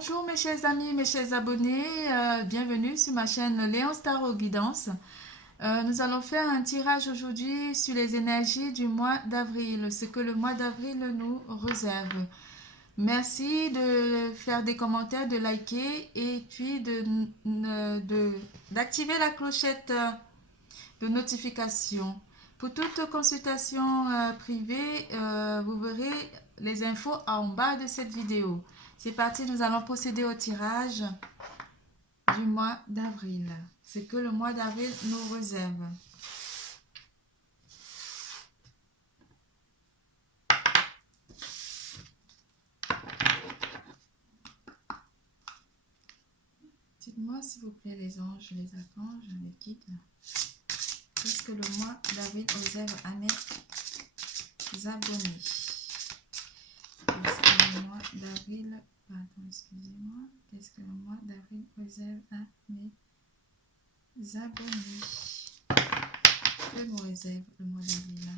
Bonjour mes chers amis, mes chers abonnés, bienvenue sur ma chaîne Léonce Tarot Guidance. Nous allons faire un tirage aujourd'hui sur les énergies du mois d'avril, ce que le mois d'avril nous réserve. Merci de faire des commentaires, de liker et puis d'activer la clochette de notification. Pour toute consultation privée, vous verrez les infos en bas de cette vidéo. C'est parti, nous allons procéder au tirage du mois d'avril. C'est que le mois d'avril nous réserve. Dites-moi s'il vous plaît les anges, les archanges, les guides. Qu'est-ce que le mois d'avril réserve à mes abonnés? Qu'est-ce que le mois d'avril... Pardon, excusez-moi. Qu'est-ce que le mois d'avril réserve à mes abonnés? Que nous réserve le mois d'avril à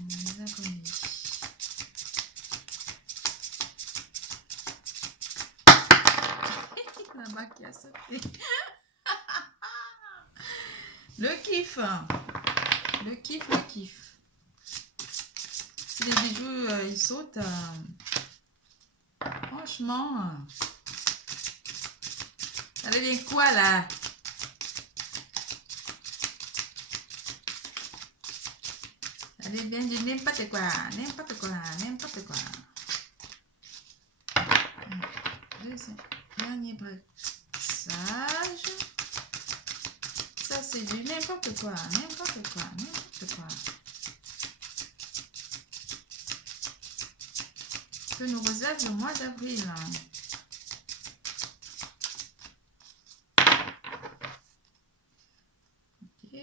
mes abonnés? La bague qui a sauté. Le kiff. Le kiff, le kiff. Si les bijoux ils sautent, franchement, ça devient quoi là? Ça devient du n'importe quoi, n'importe quoi, n'importe quoi. Deuxième, dernier brassage. Ça c'est du n'importe quoi, n'importe quoi, n'importe quoi. Que nous réserve le mois d'avril. Ok.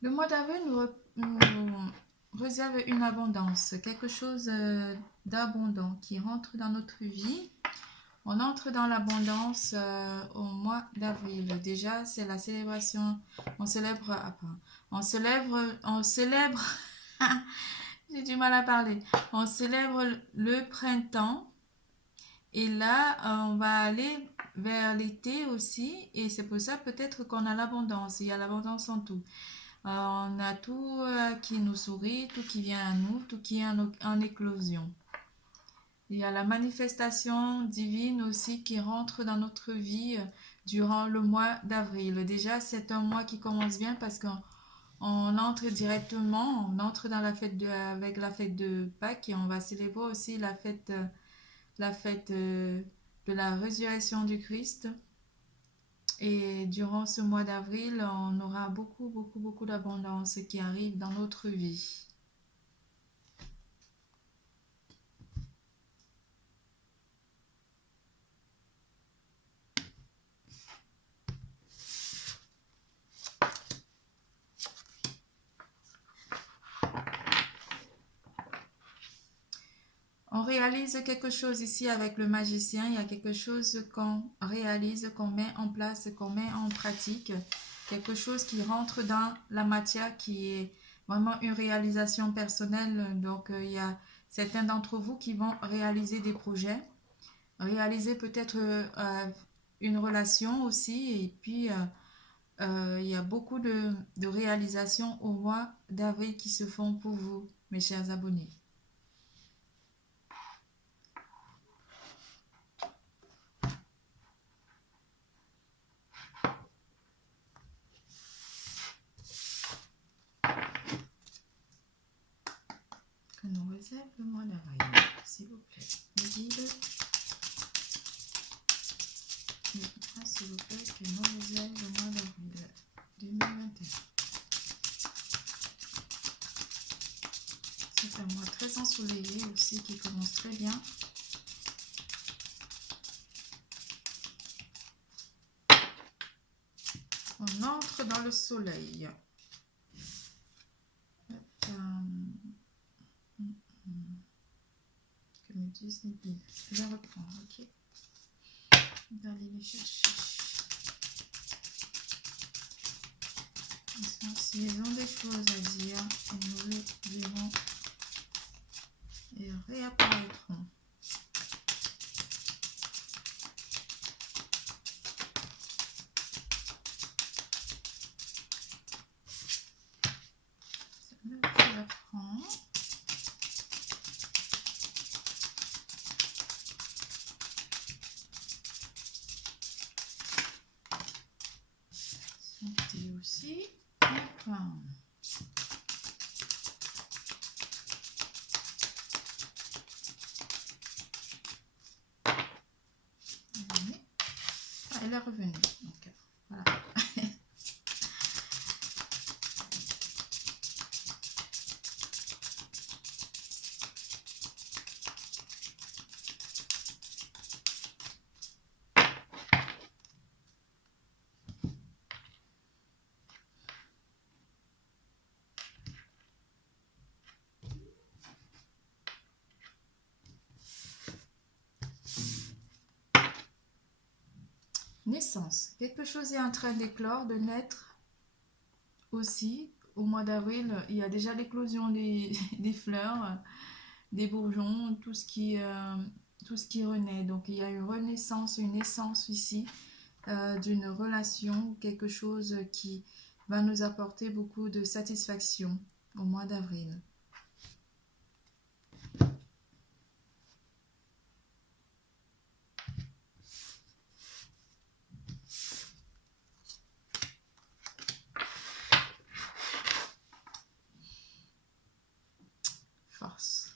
Le mois d'avril nous réserve une abondance, quelque chose d'abondant qui rentre dans notre vie. On entre dans l'abondance au mois d'avril. Déjà, c'est la célébration. On célèbre, on célèbre, j'ai du mal à parler. On célèbre le printemps. Et là, on va aller vers l'été aussi. Et c'est pour ça peut-être qu'on a l'abondance. Il y a l'abondance en tout. On a tout qui nous sourit, tout qui vient à nous, tout qui est en éclosion. Il y a la manifestation divine aussi qui rentre dans notre vie durant le mois d'avril. Déjà, c'est un mois qui commence bien parce qu'on entre directement, on entre dans la fête avec la fête de Pâques et on va célébrer aussi la fête de la résurrection du Christ. Et durant ce mois d'avril, on aura beaucoup, beaucoup, beaucoup d'abondance qui arrive dans notre vie. On réalise quelque chose ici avec le magicien. Il y a quelque chose qu'on réalise, qu'on met en place, qu'on met en pratique. Quelque chose qui rentre dans la matière, qui est vraiment une réalisation personnelle. Donc, il y a certains d'entre vous qui vont réaliser des projets, réaliser peut-être une relation aussi. Et puis, il y a beaucoup de réalisations au mois d'avril qui se font pour vous, mes chers abonnés. Que nous réserve le mois d'avril, s'il vous plaît. Le guide, s'il vous plaît, que nous réserve le mois d'avril 2021. C'est un mois très ensoleillé aussi qui commence très bien. On entre dans le soleil. Que me disent les billes. Je vais les reprendre, ok. On va aller les chercher. S'ils ont des choses à dire, nous les verrons et réapparaîtront. Je la prends. Santé aussi. Enfin. Elle est revenue. Donc, voilà. Naissance. Quelque chose est en train d'éclore, de naître aussi. Au mois d'avril, il y a déjà l'éclosion des fleurs, des bourgeons, tout ce qui renaît. Donc il y a une renaissance, une naissance ici d'une relation, quelque chose qui va nous apporter beaucoup de satisfaction au mois d'avril. Force.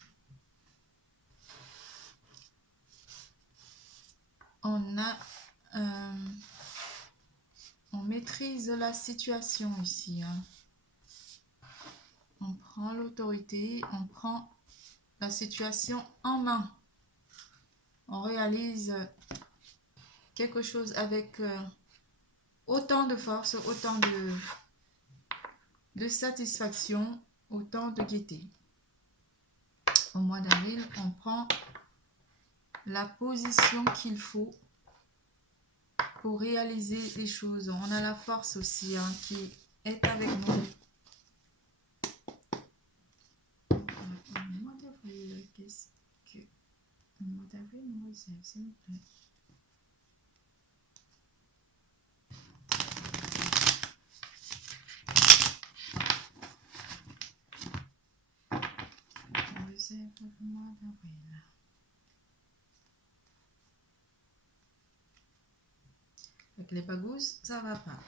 On maîtrise la situation ici. Hein. On prend l'autorité, on prend la situation en main. On réalise quelque chose avec autant de force, autant de satisfaction, autant de gaieté. Au mois d'avril, on prend la position qu'il faut pour réaliser les choses. On a la force aussi hein, qui est avec nous. Au mois d'avril, qu'est-ce que... Au mois d'avril, nous réserve, s'il vous plaît. Réserve le mois d'avril. Avec les pagousses, ça va pas.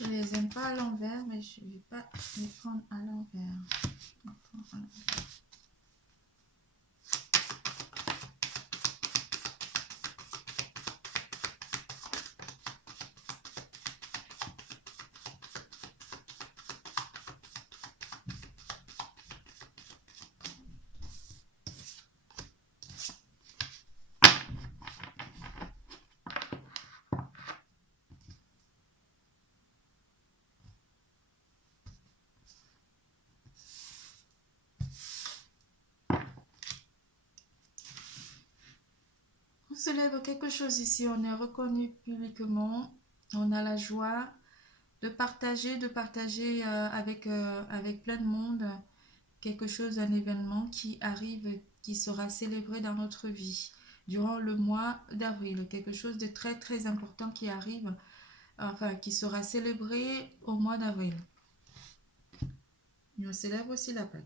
Je les aime pas à l'envers, mais je ne vais pas les prendre à l'envers. célèbre quelque chose ici, on est reconnu publiquement, on a la joie de partager avec plein de monde quelque chose, un événement qui arrive, qui sera célébré dans notre vie durant le mois d'avril, quelque chose de très très important qui arrive, enfin qui sera célébré au mois d'avril. On célèbre aussi la Pâque.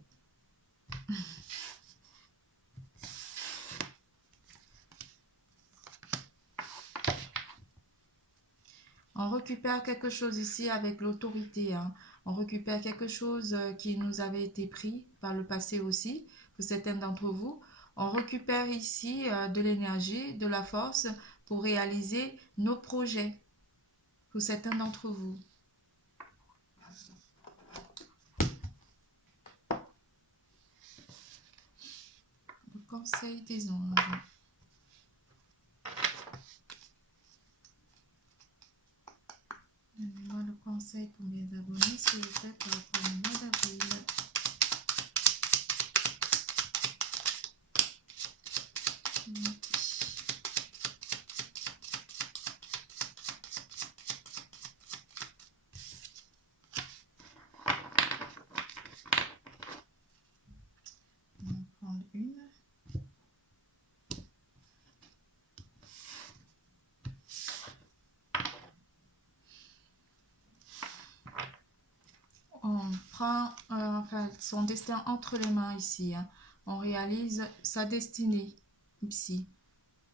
On récupère quelque chose ici avec l'autorité. Hein. On récupère quelque chose qui nous avait été pris par le passé aussi, pour certains d'entre vous. On récupère ici de l'énergie, de la force pour réaliser nos projets, pour certains d'entre vous. Le conseil des anges. Donnez-moi le conseil combien d'abonnés s'il vous plaît par rapport au mois d'avril. On va prendre une. On prend enfin, son destin entre les mains ici. Hein. On réalise sa destinée ici.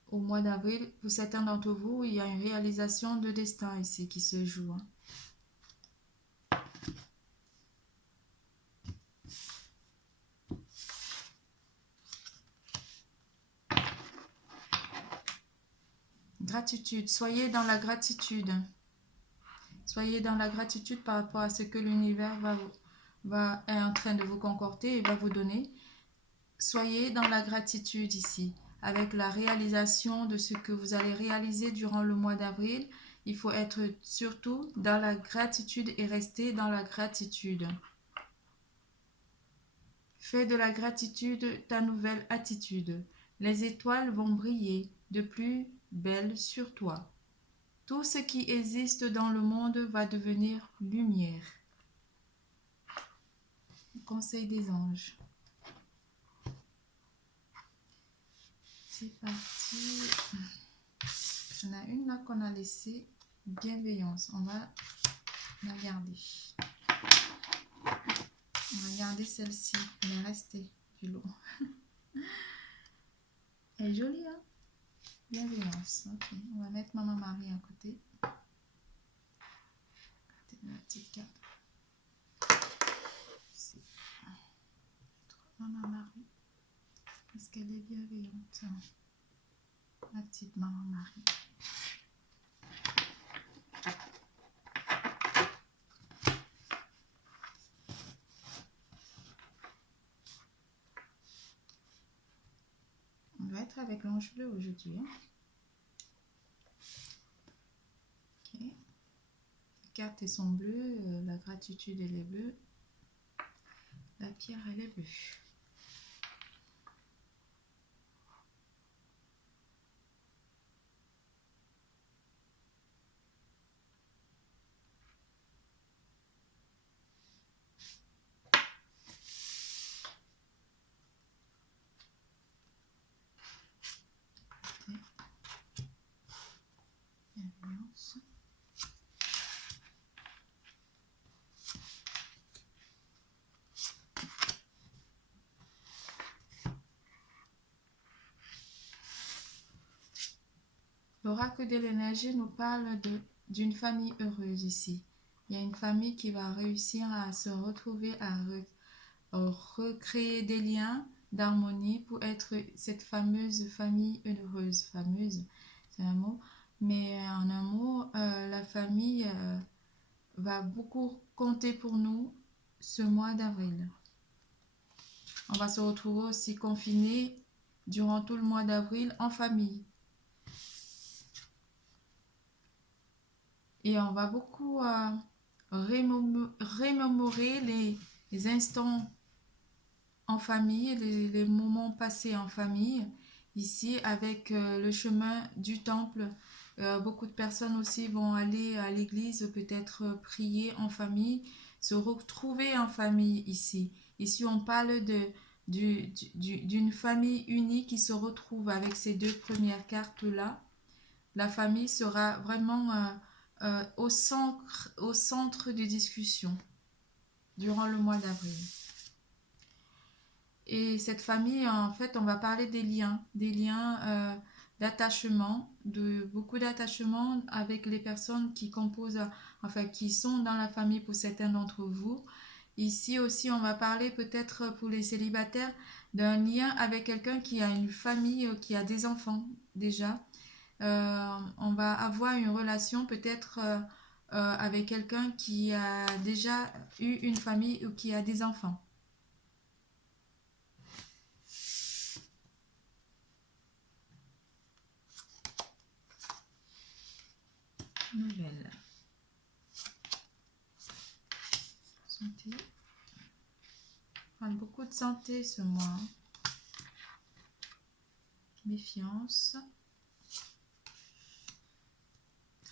Au mois d'avril, pour certains d'entre vous, il y a une réalisation de destin ici qui se joue. Hein. Gratitude. Soyez dans la gratitude. Soyez dans la gratitude par rapport à ce que l'univers est en train de vous concocter et va vous donner. Soyez dans la gratitude ici, avec la réalisation de ce que vous allez réaliser durant le mois d'avril. Il faut être surtout dans la gratitude et rester dans la gratitude. Fais de la gratitude ta nouvelle attitude. Les étoiles vont briller de plus belle sur toi. Tout ce qui existe dans le monde va devenir lumière. Conseil des anges. C'est parti. Il y en a une là qu'on a laissée. Bienveillance. On va la garder. On va garder celle-ci. Elle est restée du lot. Elle est jolie, hein? Bienveillance. Ok. On va mettre Maman Marie à côté. La petite carte. Maman Marie. Parce qu'elle est bienveillante. La petite Maman Marie. On va être avec l'ange bleu aujourd'hui. Hein. Ok. Les cartes sont bleues. La gratitude, elle est bleue. La pierre, elle est bleue. Bienveillance. L'oracle de l'énergie nous parle d'une famille heureuse ici. Il y a une famille qui va réussir à se retrouver, à recréer des liens d'harmonie pour être cette fameuse famille heureuse. Fameuse, c'est un mot. Mais en un mot, la famille va beaucoup compter pour nous ce mois d'avril. On va se retrouver aussi confinés durant tout le mois d'avril en famille. Et on va beaucoup remémorer les instants en famille, les moments passés en famille. Ici, avec le chemin du temple, beaucoup de personnes aussi vont aller à l'église, peut-être prier en famille, se retrouver en famille ici. Ici, on parle d'une famille unie qui se retrouve avec ces deux premières cartes-là. La famille sera vraiment au centre des discussions durant le mois d'avril. Et cette famille, en fait, on va parler des liens d'attachement, de beaucoup d'attachement avec les personnes qui composent, enfin, qui sont dans la famille pour certains d'entre vous. Ici aussi, on va parler peut-être pour les célibataires d'un lien avec quelqu'un qui a une famille, qui a des enfants déjà. On va avoir une relation peut-être avec quelqu'un qui a déjà eu une famille ou qui a des enfants. Nouvelle. Santé. On parle beaucoup de santé ce mois. Méfiance.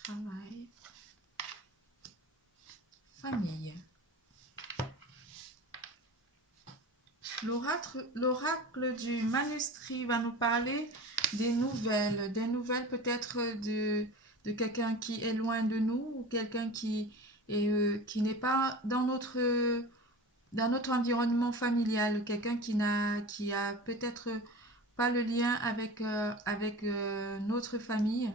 Travail. Famille. L'oracle du manuscrit va nous parler des nouvelles peut-être de quelqu'un qui est loin de nous ou quelqu'un qui n'est pas dans notre environnement familial, quelqu'un qui a peut-être pas le lien avec notre famille.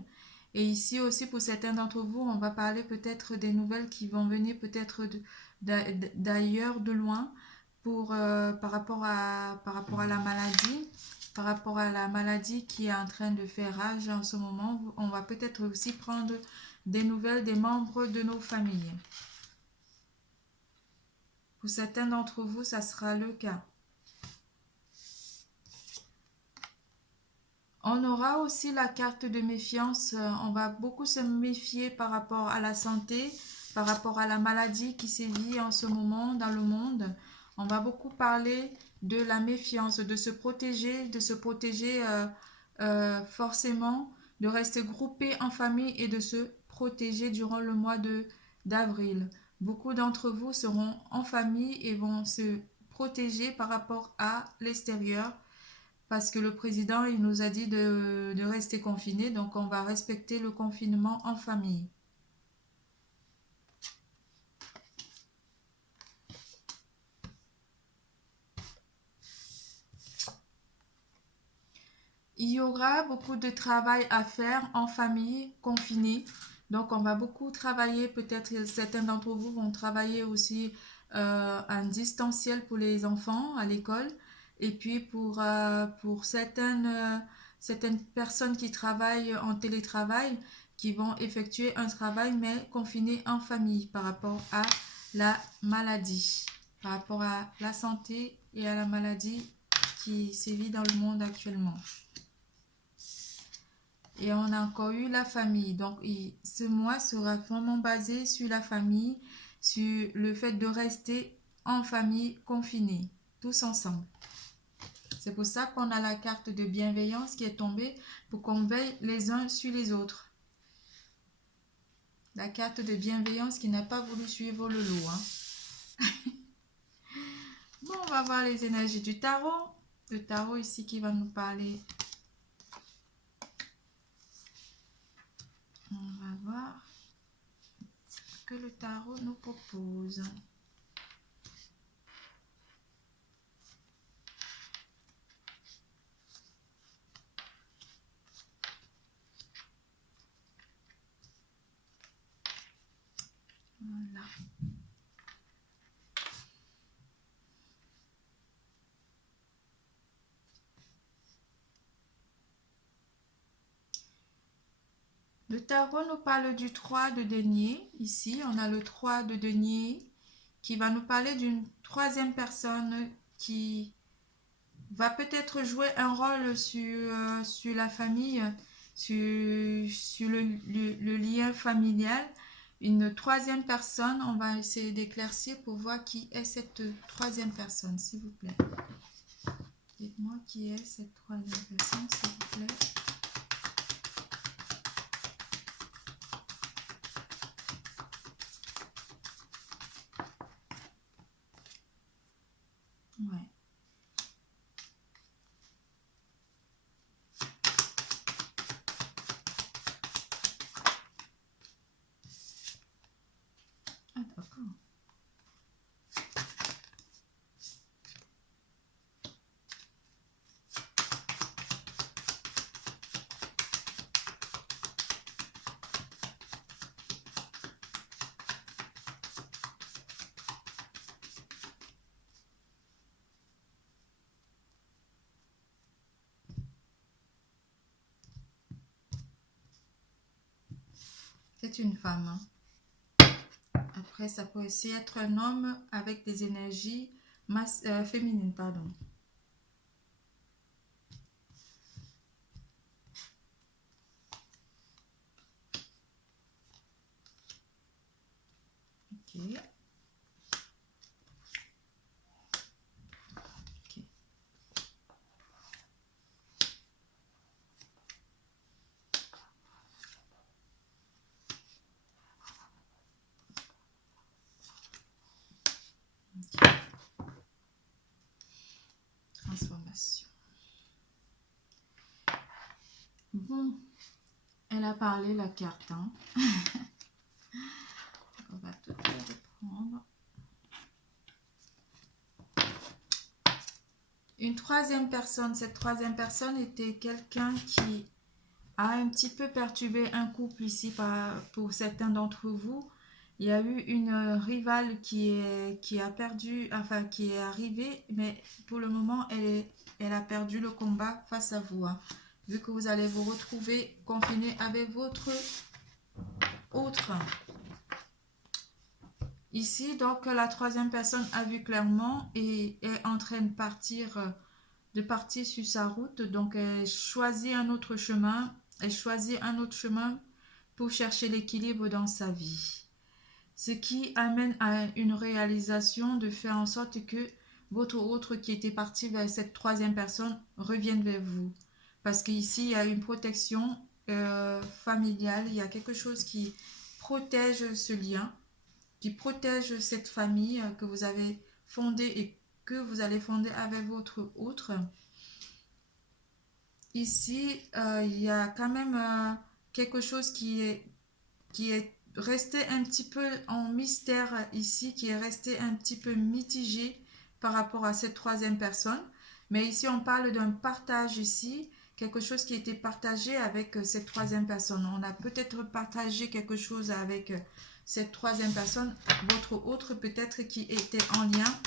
Et ici aussi, pour certains d'entre vous, on va parler peut-être des nouvelles qui vont venir peut-être d'ailleurs, de loin, par rapport à la maladie qui est en train de faire rage en ce moment. On va peut-être aussi prendre des nouvelles des membres de nos familles. Pour certains d'entre vous, ça sera le cas. On aura aussi la carte de méfiance. On va beaucoup se méfier par rapport à la santé, par rapport à la maladie qui sévit en ce moment dans le monde. On va beaucoup parler de la méfiance, de se protéger forcément, de rester groupé en famille et de se protéger durant le mois d'avril. Beaucoup d'entre vous seront en famille et vont se protéger par rapport à l'extérieur parce que le président il nous a dit de rester confinés, donc on va respecter le confinement en famille. Il y aura beaucoup de travail à faire en famille, confinée. Donc on va beaucoup travailler, peut-être certains d'entre vous vont travailler aussi en distanciel pour les enfants à l'école. Et puis pour certaines personnes qui travaillent en télétravail, qui vont effectuer un travail mais confiné en famille par rapport à la maladie, par rapport à la santé et à la maladie qui sévit dans le monde actuellement. Et on a encore eu la famille. Donc, ce mois sera vraiment basé sur la famille, sur le fait de rester en famille confinée, tous ensemble. C'est pour ça qu'on a la carte de bienveillance qui est tombée pour qu'on veille les uns sur les autres. La carte de bienveillance qui n'a pas voulu suivre le lot. Bon, on va voir les énergies du tarot. Le tarot ici qui va nous parler. On va voir ce que le tarot nous propose. Voilà. Le tarot nous parle du 3 de denier. Ici, on a le 3 de denier qui va nous parler d'une troisième personne qui va peut-être jouer un rôle sur la famille, sur le lien familial. Une troisième personne, on va essayer d'éclaircir pour voir qui est cette troisième personne, s'il vous plaît. Dites-moi qui est cette troisième personne, s'il vous plaît. Ouais. Ah, d'accord. C'est une femme. Après, ça peut aussi être un homme avec des énergies féminines, pardon. Ok. Ok. Ok. Transformation. Bon, elle a parlé la carte. Hein. On va tout reprendre. Une troisième personne. Cette troisième personne était quelqu'un qui a un petit peu perturbé un couple ici pour certains d'entre vous. Il y a eu une rivale qui a perdu, enfin qui est arrivée, mais pour le moment, elle a perdu le combat face à vous. Hein. Vu que vous allez vous retrouver confiné avec votre autre. Ici, donc, la troisième personne a vu clairement et est en train de partir sur sa route. Donc, elle choisit un autre chemin. Elle choisit un autre chemin pour chercher l'équilibre dans sa vie. Ce qui amène à une réalisation de faire en sorte que votre autre qui était parti vers cette troisième personne revienne vers vous. Parce qu'ici, il y a une protection familiale, il y a quelque chose qui protège ce lien, qui protège cette famille que vous avez fondée et que vous allez fonder avec votre autre. Ici, il y a quand même quelque chose qui est resté un petit peu en mystère ici, qui est resté un petit peu mitigé par rapport à cette troisième personne. Mais ici, on parle d'un partage ici, quelque chose qui a été partagé avec cette troisième personne. On a peut-être partagé quelque chose avec cette troisième personne, votre autre peut-être qui était en lien,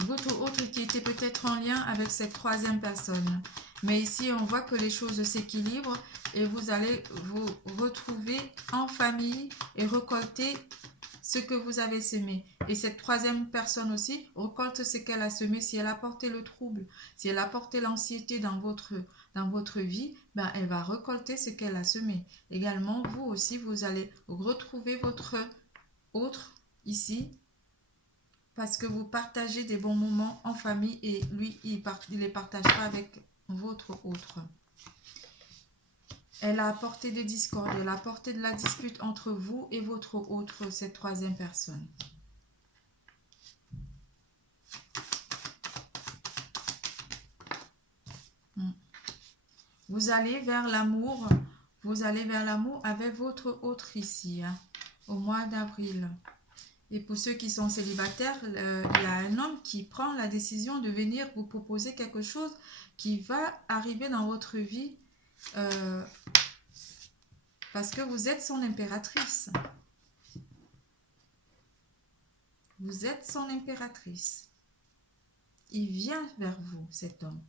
votre autre qui était peut-être en lien avec cette troisième personne. Mais ici, on voit que les choses s'équilibrent et vous allez vous retrouver en famille et récolter ce que vous avez semé. Et cette troisième personne aussi récolte ce qu'elle a semé. Si elle a porté le trouble, si elle a porté l'anxiété dans votre vie, ben elle va récolter ce qu'elle a semé. Également, vous aussi, vous allez retrouver votre autre ici parce que vous partagez des bons moments en famille et lui, il ne les partage pas avec votre autre. Elle a apporté des discordes, elle a apporté de la dispute entre vous et votre autre, cette troisième personne. Vous allez vers l'amour, avec votre autre ici, hein, au mois d'avril. Et pour ceux qui sont célibataires, il y a un homme qui prend la décision de venir vous proposer quelque chose qui va arriver dans votre vie parce que vous êtes son impératrice. Vous êtes son impératrice. Il vient vers vous, cet homme.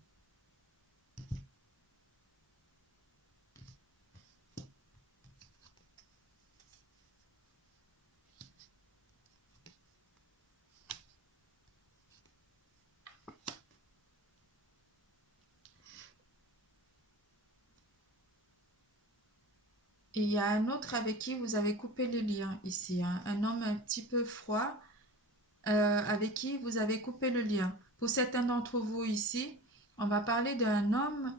Et il y a un autre avec qui vous avez coupé le lien ici, hein, un homme un petit peu froid avec qui vous avez coupé le lien. Pour certains d'entre vous ici, on va parler d'un homme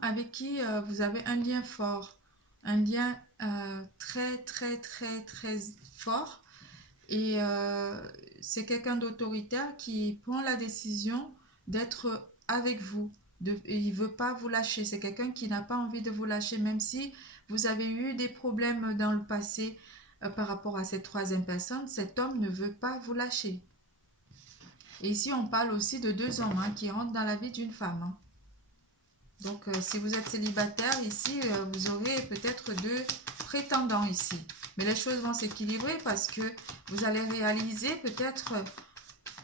avec qui vous avez un lien fort, un lien très fort. Et c'est quelqu'un d'autoritaire qui prend la décision d'être avec vous. Et il ne veut pas vous lâcher. C'est quelqu'un qui n'a pas envie de vous lâcher, même si vous avez eu des problèmes dans le passé par rapport à cette troisième personne. Cet homme ne veut pas vous lâcher. Et ici, on parle aussi de deux hommes qui rentrent dans la vie d'une femme. Donc, si vous êtes célibataire, ici, vous aurez peut-être deux prétendants ici. Mais les choses vont s'équilibrer parce que vous allez réaliser peut-être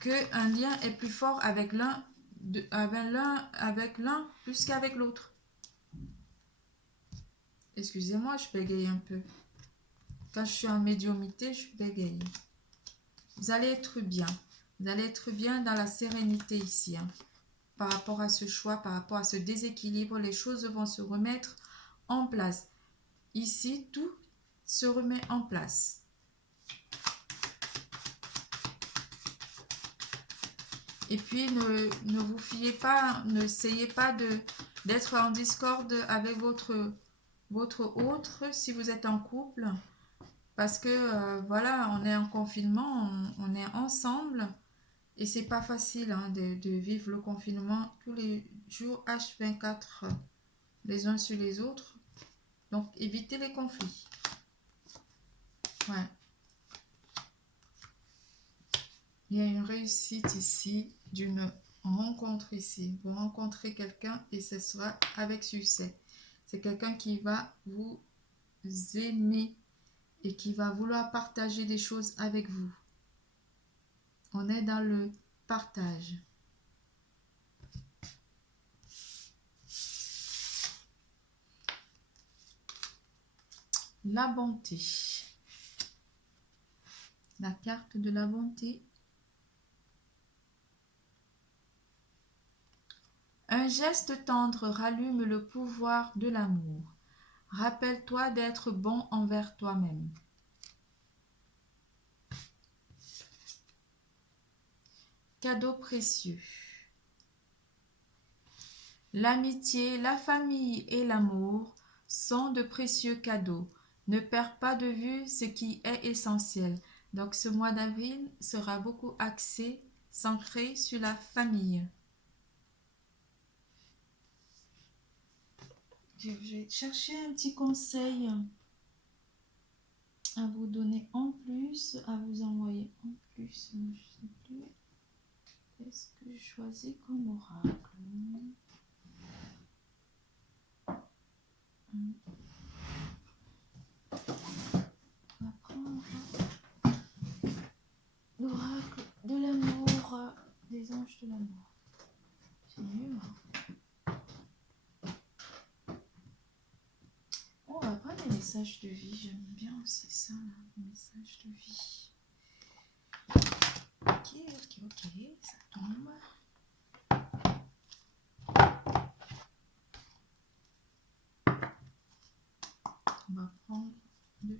qu'un lien est plus fort avec l'un plus qu'avec l'autre. Excusez-moi, je bégaye un peu. Quand je suis en médiumnité, je bégaye. Vous allez être bien. Vous allez être bien dans la sérénité ici. Par rapport à ce choix, par rapport à ce déséquilibre, les choses vont se remettre en place. Ici, tout se remet en place. Et puis, ne vous fiez pas, n'essayez pas d'être en discorde avec votre autre si vous êtes en couple. Parce que, voilà, on est en confinement, on est ensemble. Et c'est pas facile de vivre le confinement tous les jours H24 les uns sur les autres. Donc, évitez les conflits. Ouais. Il y a une réussite ici, d'une rencontre ici. Vous rencontrez quelqu'un et ce sera avec succès. C'est quelqu'un qui va vous aimer et qui va vouloir partager des choses avec vous. On est dans le partage. La bonté. La carte de la bonté. Un geste tendre rallume le pouvoir de l'amour. Rappelle-toi d'être bon envers toi-même. Cadeau précieux. L'amitié, la famille et l'amour sont de précieux cadeaux. Ne perds pas de vue ce qui est essentiel. Donc ce mois d'avril sera beaucoup axé, centré sur la famille. Je vais chercher un petit conseil à vous donner en plus, à vous envoyer en plus. Je ne sais plus. Qu'est-ce que je choisis comme oracle? On va prendre l'oracle de l'amour, des anges de l'amour. C'est mieux. On va prendre les messages de vie. J'aime bien aussi ça, là, les messages de vie. Ok, ça tombe. On va prendre deux.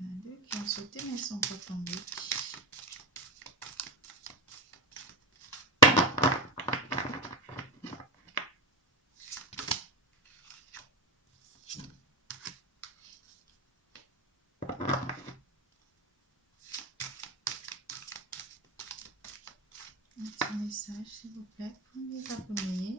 Il y en a deux qui ont sauté mais ils ne sont pas tombés. Un petit message s'il vous plaît pour les abonnés.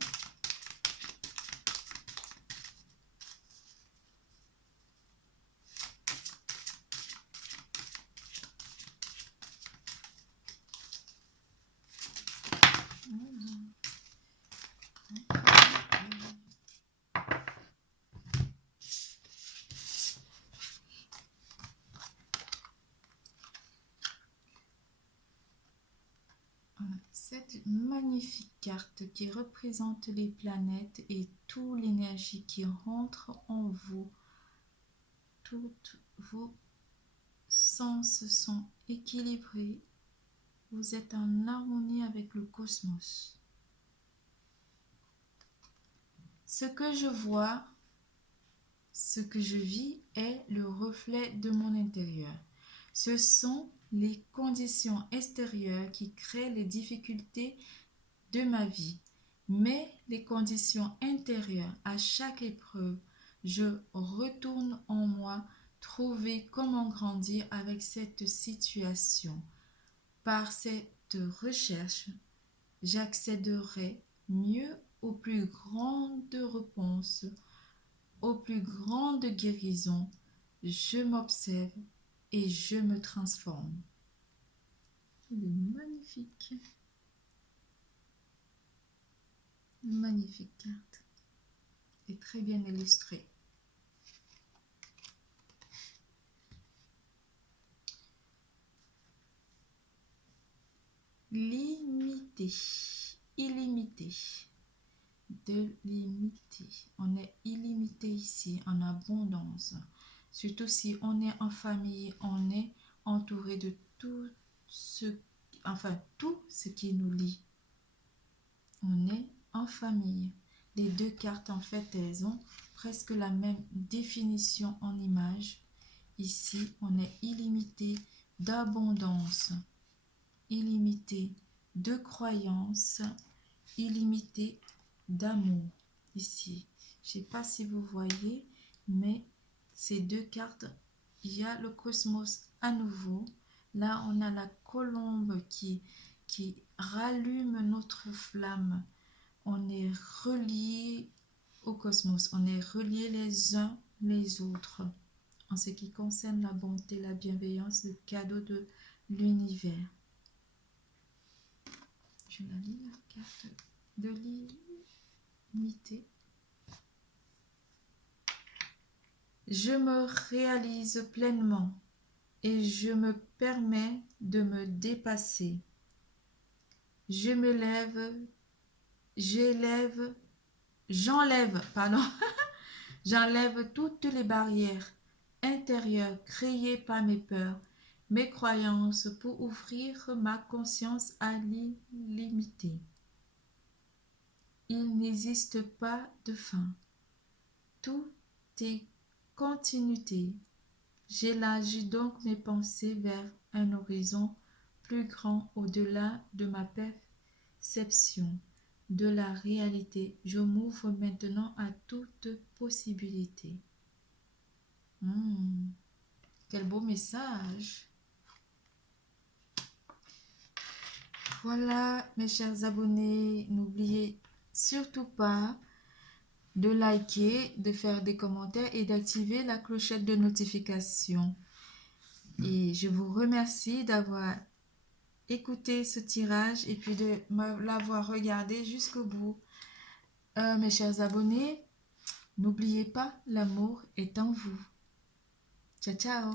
Cette magnifique carte qui représente les planètes et toute l'énergie qui rentre en vous. Toutes vos sens sont équilibrés. Vous êtes en harmonie avec le cosmos. Ce que je vois, ce que je vis est le reflet de mon intérieur. Ce sont les conditions extérieures qui créent les difficultés de ma vie. Mais les conditions intérieures, à chaque épreuve, je retourne en moi trouver comment grandir avec cette situation. Par cette recherche, j'accéderai mieux aux plus grandes réponses, aux plus grandes guérisons. Je m'observe et je me transforme. Il est magnifique. Magnifique carte. Et très bien illustrée. Limité. Illimité. De limiter. On est illimité ici, en abondance. Surtout si on est en famille, on est entouré de tout ce qui nous lie. On est en famille. Les deux cartes, en fait, elles ont presque la même définition en image. Ici, on est illimité d'abondance, illimité de croyance, illimité d'amour. Ici, je ne sais pas si vous voyez, mais ces deux cartes, il y a le cosmos à nouveau. Là, on a la colombe qui rallume notre flamme. On est reliés au cosmos, on est reliés les uns les autres en ce qui concerne la bonté, la bienveillance, le cadeau de l'univers. Je la lis, la carte de l'illimité. Je me réalise pleinement et je me permets de me dépasser. Je me lève, j'enlève toutes les barrières intérieures créées par mes peurs, mes croyances pour ouvrir ma conscience à l'illimité. Il n'existe pas de fin. Tout est continuité. J'élargis donc mes pensées vers un horizon plus grand au-delà de ma perception de la réalité. Je m'ouvre maintenant à toute possibilité. Quel beau message! Voilà, mes chers abonnés, n'oubliez surtout pas de liker, de faire des commentaires et d'activer la clochette de notification. Et je vous remercie d'avoir écouté ce tirage et puis de l'avoir regardé jusqu'au bout. Mes chers abonnés, n'oubliez pas, l'amour est en vous. Ciao, ciao!